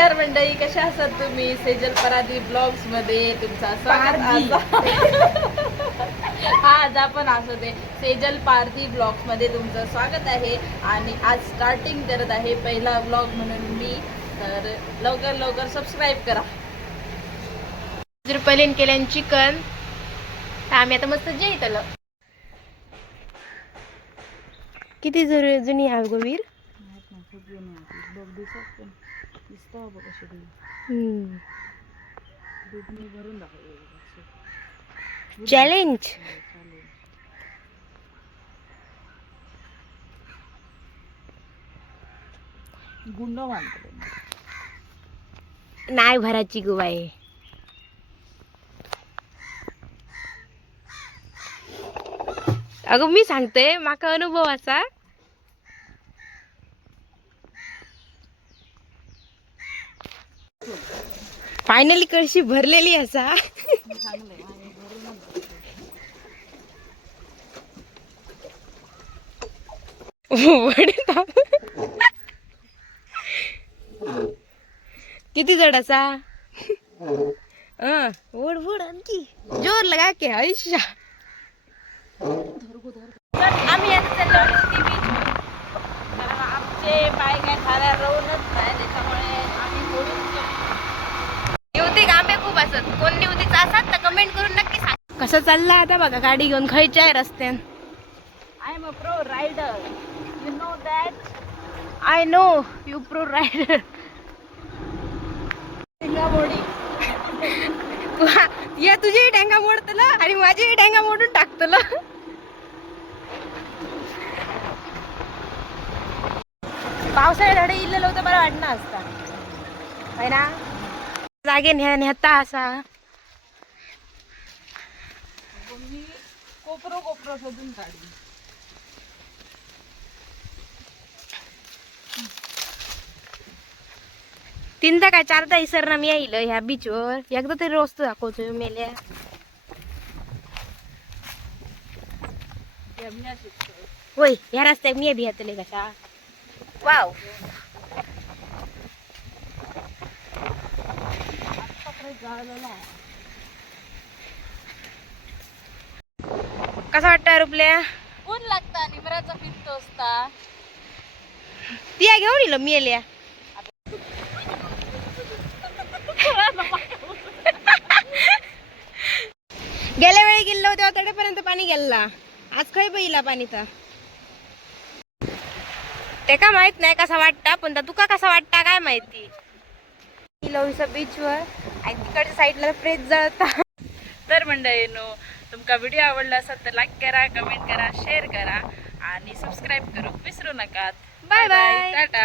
नमस्कार मंडळी, कशा आहात तुम्ही? सेजल परादीप ब्लॉग्स मध्ये तुमचा स्वागत. आज आपण असते सेजल पारधी ब्लॉग्स मध्ये तुमचं स्वागत आहे. आणि आज स्टार्टिंग करत आहे पहिला ब्लॉग म्हणून मी. तर लवकर लवकर सबस्क्राईब करा. रुपये केल्यान चिकन आम्ही आता मस्त जेईतलं. किती जुनी आहे गोवीर? चॅलेंज गुंड मानतो नाही भराची गुवाय. अगं मी सांगते माका अनुभव असा. फायनली कळशी भरलेली असा. किती जड असा. ओढ ओढ आणखी जोर लगा के आयुष्या. आम्ही आता चाललो नदी बीच. कारण आमचे पाय काय झाल्या रोवणच नाही, त्याच्यामुळे आम्ही बोलून युवती आंबे खूप असत. कोण युवतीच असतात तर कमेंट करून नक्की सांग. कसं चालला आता बघा गाडी घेऊन खायच्या आहे रस्त्यान. I am a pro rider, you know that. I know you pro rider. मोडी या तुझी डेंगा मोडतला आणि माझी डेंगा मोडून टाकतला. पावसाळ्यात झाडे इल्लेलं होतं बरं वाटणं असता है ना. जागे नेता असा मी कोपरो शोधून काढली. तीनदा काय चारदा इसरना मी येईल ह्या बीचवर. एकदा तरी रोज दाखवतोय मेल्या. होय ह्या रस्त्यात मी बी येतले कशा. वाव कसा वाटतं रुपल्या? ऊन लागता निमराचा पित्त असता. ती घेऊन येईल मी येल्या. गेल्या वेळी गेलो तेव्हा तडेपर्यंत पाणी गेला. आज खय पहिला पाणी तर ते का माहित नाही कसा वाटता. पण तुका कसा वाटता काय माहिती. बीच वर आणि तिकडच्या साईडला फ्रेश जळता. तर मंडळींनो, तुमका व्हिडिओ आवडला असेल तर लाईक करा, कमेंट करा, शेअर करा आणि सबस्क्राईब करू विसरू नका. Bye bye. टाटा.